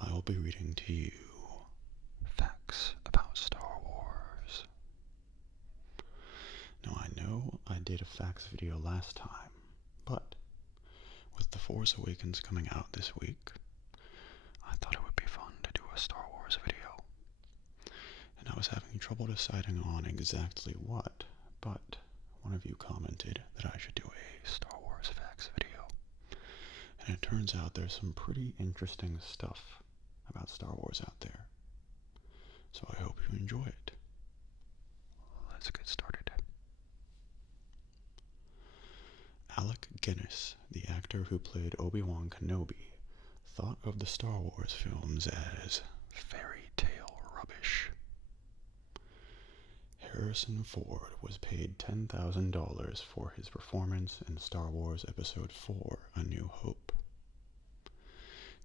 I will be reading to you facts about Star Wars. Now I know I did a facts video last time, but with The Force Awakens coming out this week, I thought it would be fun to do a Star Wars video. And I was having trouble deciding on exactly what, but one of you commented that I should do a Star Wars facts video. And it turns out there's some pretty interesting stuff about Star Wars out there. So I hope you enjoy it. Let's get started. Alec Guinness, the actor who played Obi-Wan Kenobi, thought of the Star Wars films as fairy tale rubbish. Harrison Ford was paid $10,000 for his performance in Star Wars Episode 4, A New Hope.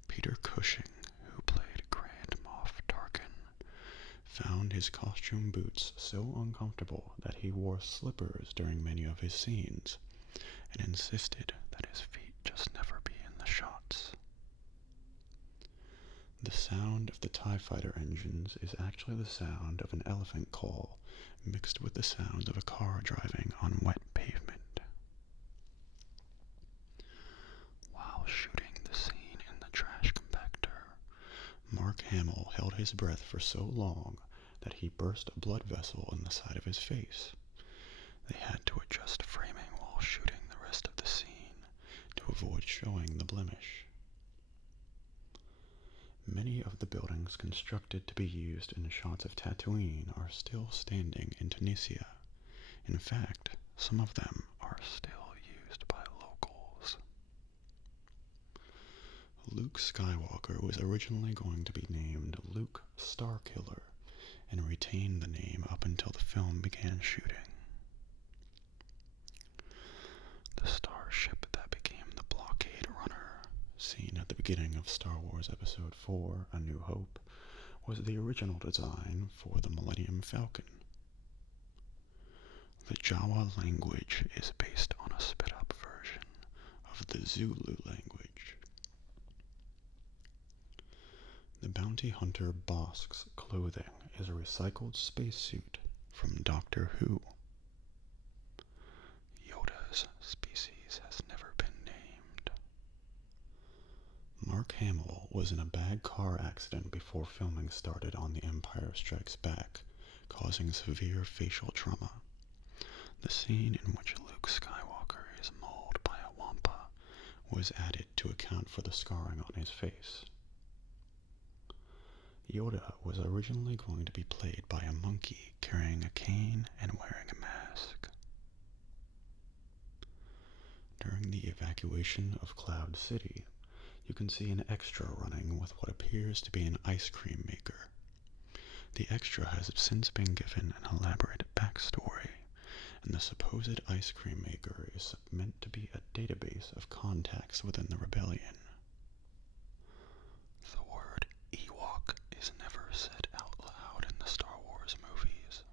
Peter Cushing, who played Grand Moff Tarkin, found his costume boots so uncomfortable that he wore slippers during many of his scenes, and insisted that his feet just never be in the shots. The sound of the TIE Fighter engines is actually the sound of an elephant call mixed with the sound of a car driving on wet pavement. While shooting the scene in the trash compactor, Mark Hamill held his breath for so long that he burst a blood vessel in the side of his face. They had to adjust framing while shooting the rest of the scene to avoid showing the blemish. Many of the buildings constructed to be used in shots of Tatooine are still standing in Tunisia. In fact, some of them are still used by locals. Luke Skywalker was originally going to be named Luke Starkiller and retained the name up until the film began shooting. The starship that became the blockade runner, seen at the beginning of Star Wars Episode 4, A New Hope, was the original design for the Millennium Falcon. The Jawa language is based on a sped-up version of the Zulu language. The bounty hunter Bosk's clothing is a recycled spacesuit from Doctor Who. Yoda's species has never been named. Mark Hamill was in a bad car accident before filming started on The Empire Strikes Back, causing severe facial trauma. The scene in which Luke Skywalker is mauled by a wampa was added to account for the scarring on his face. Yoda was originally going to be played by a monkey carrying a cane and wearing a mask. During the evacuation of Cloud City, you can see an extra running with what appears to be an ice cream maker. The extra has since been given an elaborate backstory, and the supposed ice cream maker is meant to be a database of contacts within the rebellion. The word Ewok is never said out loud in the Star Wars movies.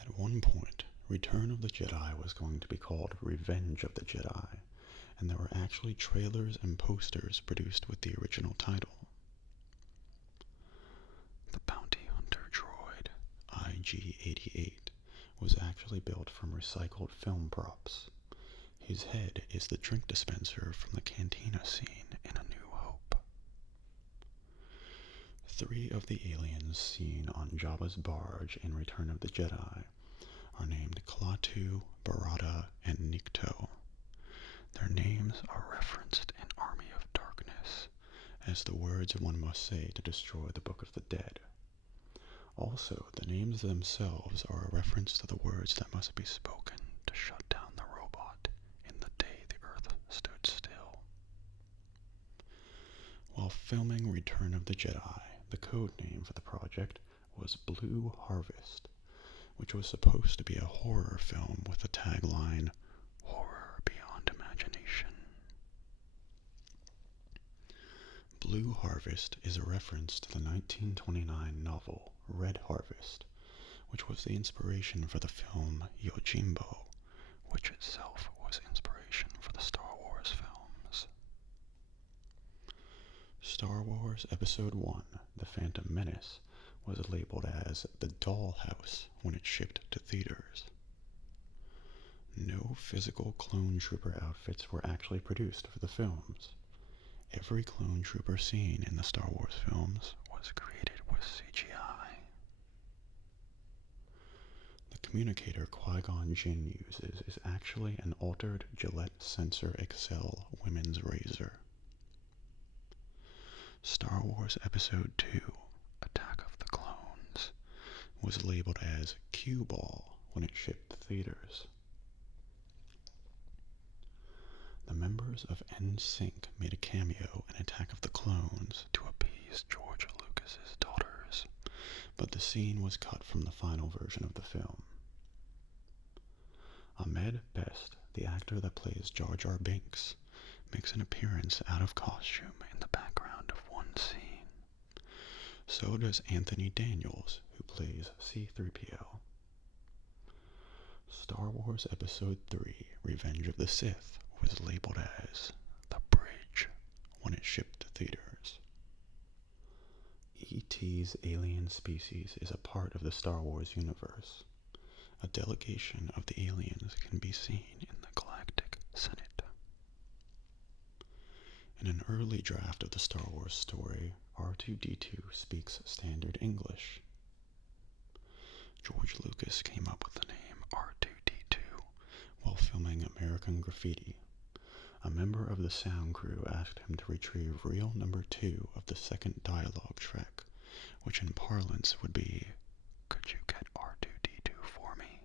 At one point, Return of the Jedi was going to be called Revenge of the Jedi, and there were actually trailers and posters produced with the original title. The bounty hunter droid, IG-88, was actually built from recycled film props. His head is the drink dispenser from the cantina scene in A New Hope. 3 of the aliens seen on Jabba's barge in Return of the Jedi are named Klaatu, Barada, and Nikto. Their names are referenced in Army of Darkness as the words one must say to destroy the Book of the Dead. Also, the names themselves are a reference to the words that must be spoken to shut down the robot in the day the Earth stood still. While filming Return of the Jedi, the code name for the project was Blue Harvest, which was supposed to be a horror film with the tagline, "Horror Beyond Imagination." Blue Harvest is a reference to the 1929 novel Red Harvest, which was the inspiration for the film Yojimbo, which itself was inspiration for the Star Wars films. Star Wars Episode 1, The Phantom Menace, was labeled as the Dollhouse when it shipped to theaters. No physical clone trooper outfits were actually produced for the films. Every clone trooper seen in the Star Wars films was created with CGI. The communicator Qui-Gon Jinn uses is actually an altered Gillette Sensor XL women's razor. Star Wars Episode 2, Attack of the Clones, was labeled as Cue Ball when it shipped to theaters. The members of NSYNC made a cameo in Attack of the Clones to appease George Lucas's daughters, but the scene was cut from the final version of the film. Ahmed Best, the actor that plays Jar Jar Binks, makes an appearance out of costume in the background of one scene. So does Anthony Daniels, who plays C-3PO. Star Wars Episode 3, Revenge of the Sith, was labeled as The Bridge when it shipped to theaters. E.T.'s alien species is a part of the Star Wars universe. A delegation of the aliens can be seen in the Galactic Senate. In an early draft of the Star Wars story, R2-D2 speaks standard English. George Lucas came up with the name R2-D2 while filming American Graffiti. A member of the sound crew asked him to retrieve reel number 2 of the second dialogue track, which in parlance would be, "Could you get R2-D2 for me?"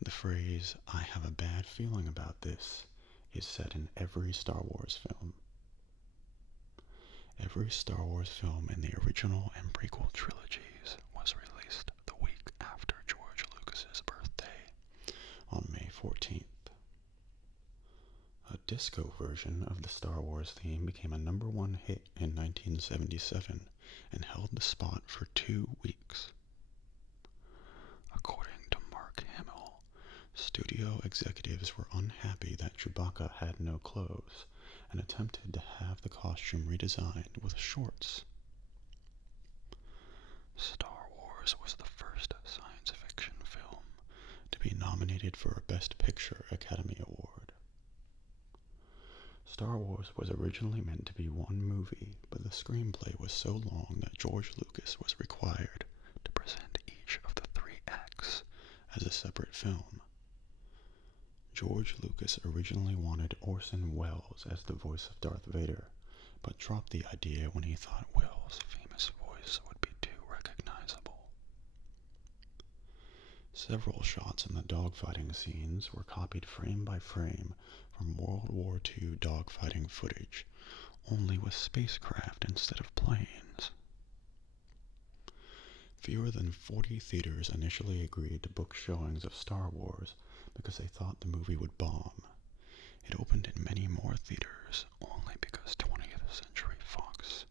The phrase, "I have a bad feeling about this," is set in every Star Wars film. Every Star Wars film in the original and prequel trilogies was released the week after George Lucas's birthday, on May 14th. A disco version of the Star Wars theme became a #1 hit in 1977 and held the spot for 2 weeks. According to Mark Hamill, studio executives were unhappy that Chewbacca had no clothes and attempted to have the costume redesigned with shorts. Star Wars was the first science fiction film to be nominated for a Best Picture Academy Award. Star Wars was originally meant to be one movie, but the screenplay was so long that George Lucas was required to present each of the 3 acts as a separate film. George Lucas originally wanted Orson Welles as the voice of Darth Vader, but dropped the idea when he thought Welles' famous voice would be too recognizable. Several shots in the dogfighting scenes were copied frame by frame from World War II dogfighting footage, only with spacecraft instead of planes. Fewer than 40 theaters initially agreed to book showings of Star Wars because they thought the movie would bomb. It opened in many more theaters only because 20th Century Fox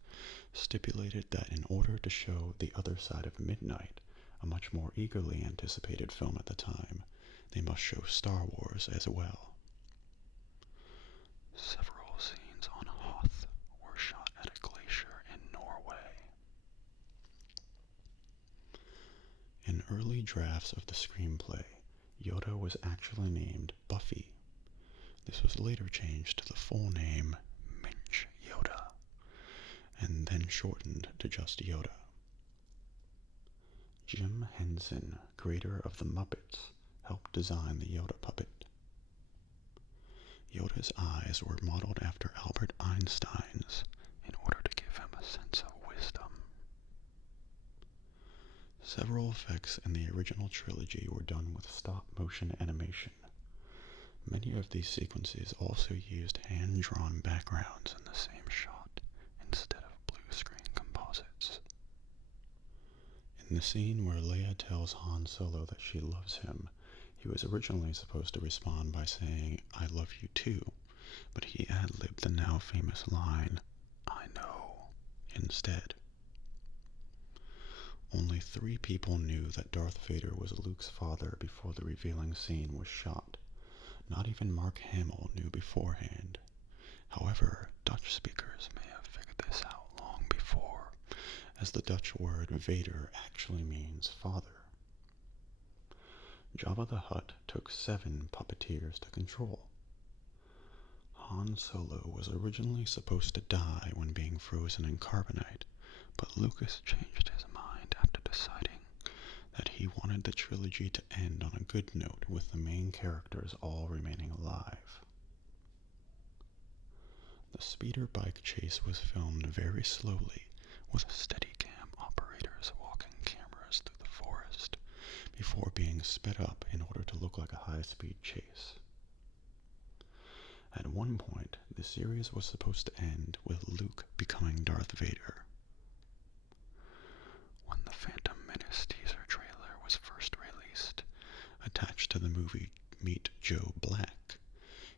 stipulated that in order to show The Other Side of Midnight, a much more eagerly anticipated film at the time, they must show Star Wars as well. Several scenes on Hoth were shot at a glacier in Norway. In early drafts of the screenplay, Yoda was actually named Buffy. This was later changed to the full name Minch Yoda, and then shortened to just Yoda. Jim Henson, creator of The Muppets, helped design the Yoda puppet. Yoda's eyes were modeled after Albert Einstein's in order to give him a sense of wisdom. Several effects in the original trilogy were done with stop-motion animation. Many of these sequences also used hand-drawn backgrounds in the same shot instead of blue-screen composites. In the scene where Leia tells Han Solo that she loves him, he was originally supposed to respond by saying, "I love you too," but he ad-libbed the now famous line, "I know," instead. Only 3 people knew that Darth Vader was Luke's father before the revealing scene was shot. Not even Mark Hamill knew beforehand. However, Dutch speakers as the Dutch word Vader actually means father. Jabba the Hutt took 7 puppeteers to control. Han Solo was originally supposed to die when being frozen in carbonite, but Lucas changed his mind after deciding that he wanted the trilogy to end on a good note with the main characters all remaining alive. The speeder bike chase was filmed very slowly, with Steadicam operators walking cameras through the forest before being sped up in order to look like a high-speed chase. At one point, the series was supposed to end with Luke becoming Darth Vader. When the Phantom Menace teaser trailer was first released, attached to the movie Meet Joe Black,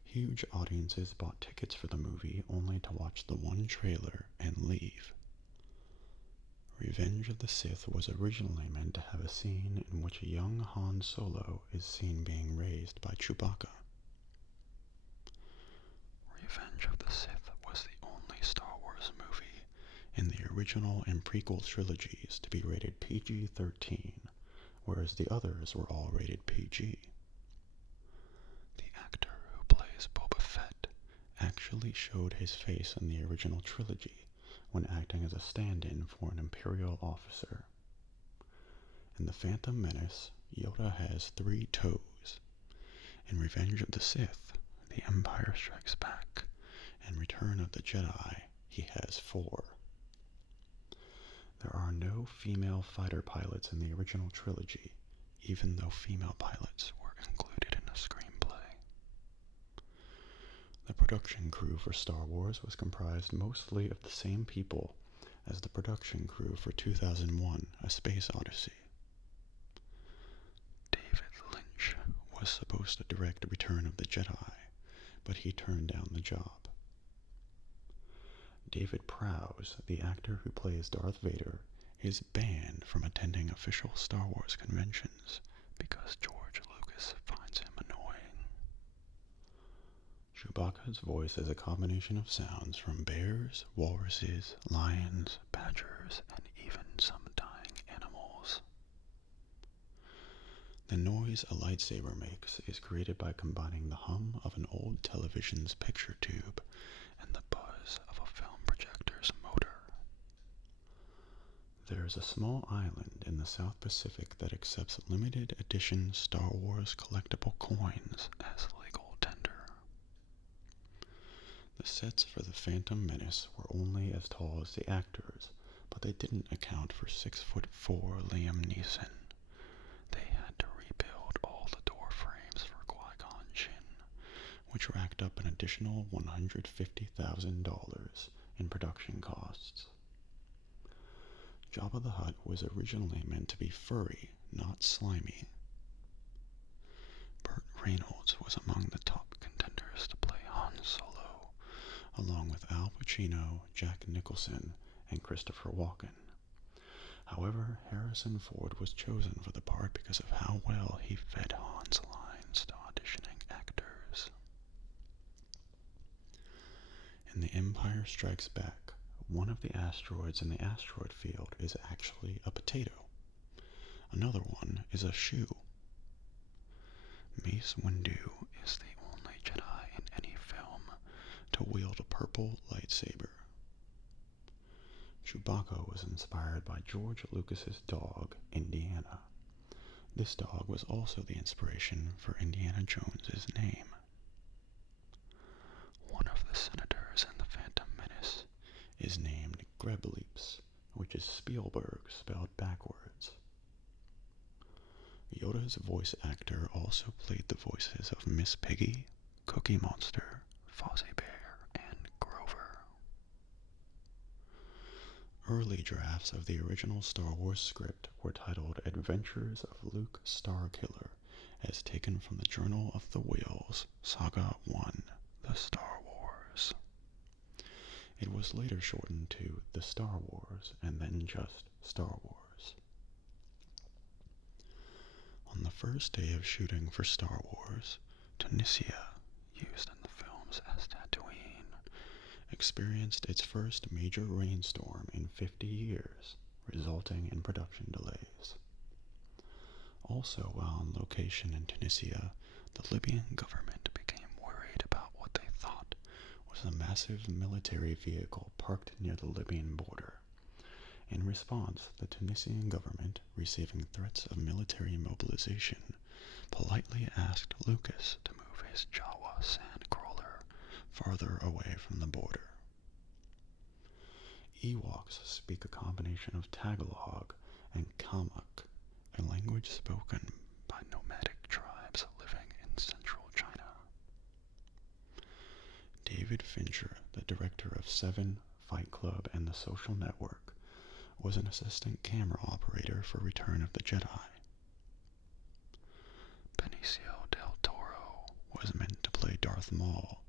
huge audiences bought tickets for the movie only to watch the one trailer and leave. Revenge of the Sith was originally meant to have a scene in which a young Han Solo is seen being raised by Chewbacca. Revenge of the Sith was the only Star Wars movie in the original and prequel trilogies to be rated PG-13, whereas the others were all rated PG. The actor who plays Boba Fett actually showed his face in the original trilogy when acting as a stand-in for an Imperial officer. In The Phantom Menace, Yoda has 3 toes. In Revenge of the Sith, The Empire Strikes Back, and Return of the Jedi, he has 4. There are no female fighter pilots in the original trilogy, even though female pilots were included in the screenplay. The production crew for Star Wars was comprised mostly of the same people as the production crew for 2001: A Space Odyssey. David Lynch was supposed to direct Return of the Jedi, but he turned down the job. David Prowse, the actor who plays Darth Vader, is banned from attending official Star Wars conventions because George Lucas finds him annoying. Chewbacca's voice is a combination of sounds from bears, walruses, lions, badgers, and even some dying animals. The noise a lightsaber makes is created by combining the hum of an old television's picture tube and the buzz of a film projector's motor. There is a small island in the South Pacific that accepts limited edition Star Wars collectible coins as legal tender. The sets for The Phantom Menace were only as tall as the actors, but they didn't account for 6'4" Liam Neeson. They had to rebuild all the door frames for Qui-Gon Jinn, which racked up an additional $150,000 in production costs. Jabba the Hutt was originally meant to be furry, not slimy. Burt Reynolds was among the top contenders to play Han Solo, along with Al Pacino, Jack Nicholson, and Christopher Walken. However, Harrison Ford was chosen for the part because of how well he fed Han's lines to auditioning actors. In The Empire Strikes Back, one of the asteroids in the asteroid field is actually a potato. Another one is a shoe. Mace Windu is the only Jedi in any film to wield a purple lightsaber. Chewbacca was inspired by George Lucas's dog, Indiana. This dog was also the inspiration for Indiana Jones's name. One of the senators in The Phantom Menace is named Grebleeps, which is Spielberg spelled backwards. Yoda's voice actor also played the voices of Miss Piggy, Cookie Monster, Fozzie Bear, and Grover. Early drafts of the original Star Wars script were titled Adventures of Luke Starkiller, as taken from the Journal of the Wheels, Saga 1, The Star Wars. It was later shortened to The Star Wars and then just Star Wars. On the first day of shooting for Star Wars, Tunisia, used in the films as Tatooine, experienced its first major rainstorm in 50 years resulting in production delays. Also, while on location in Tunisia, the Libyan government became worried about what they thought was a massive military vehicle parked near the Libyan border. In response, the Tunisian government, receiving threats of military mobilization, politely asked Lucas to move his Jawa sandcrawler farther away from the border. Ewoks speak a combination of Tagalog and Kamak, a language spoken by nomadic tribes living in central China. David Fincher, the director of Seven, Fight Club, and The Social Network, was an assistant camera operator for Return of the Jedi. Benicio del Toro was meant to play Darth Maul,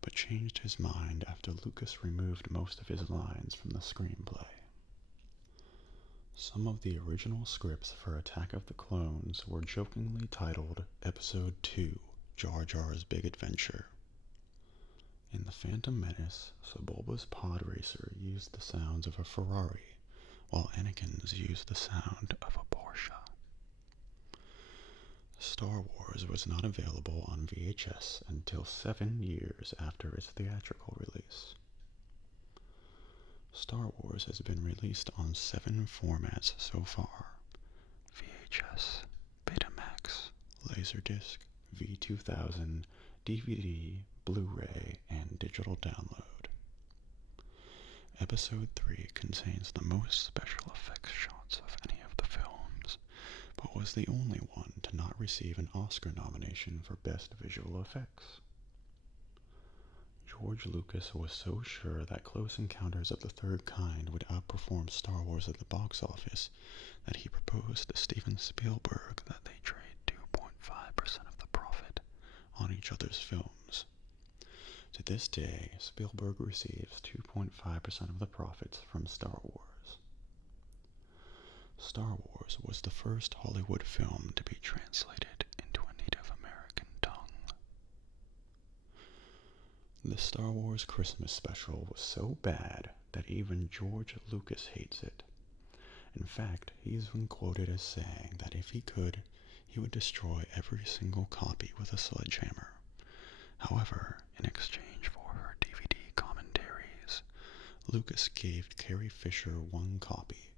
but changed his mind after Lucas removed most of his lines from the screenplay. Some of the original scripts for Attack of the Clones were jokingly titled Episode 2, Jar Jar's Big Adventure. In The Phantom Menace, Sebulba's pod racer used the sounds of a Ferrari, while Anakin's used the sound of a Porsche. Star Wars was not available on VHS until 7 years after its theatrical release. Star Wars has been released on 7 formats so far: VHS, Betamax, Laserdisc, V2000, DVD, Blu-ray, and digital download. Episode 3 contains the most special effects shots of any of the films, but was the only one to not receive an Oscar nomination for Best Visual Effects. George Lucas was so sure that Close Encounters of the Third Kind would outperform Star Wars at the box office that he proposed to Steven Spielberg that they trade 2.5% of the profit on each other's films. To this day, Spielberg receives 2.5% of the profits from Star Wars. Star Wars was the first Hollywood film to be translated into a Native American tongue. The Star Wars Christmas special was so bad that even George Lucas hates it. In fact, he's been quoted as saying that if he could, he would destroy every single copy with a sledgehammer. However, in exchange for her DVD commentaries, Lucas gave Carrie Fisher one copy,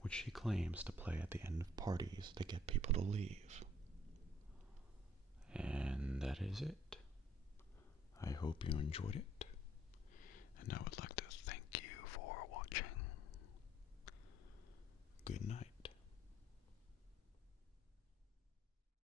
which she claims to play at the end of parties to get people to leave. And that is it. I hope you enjoyed it, and I would like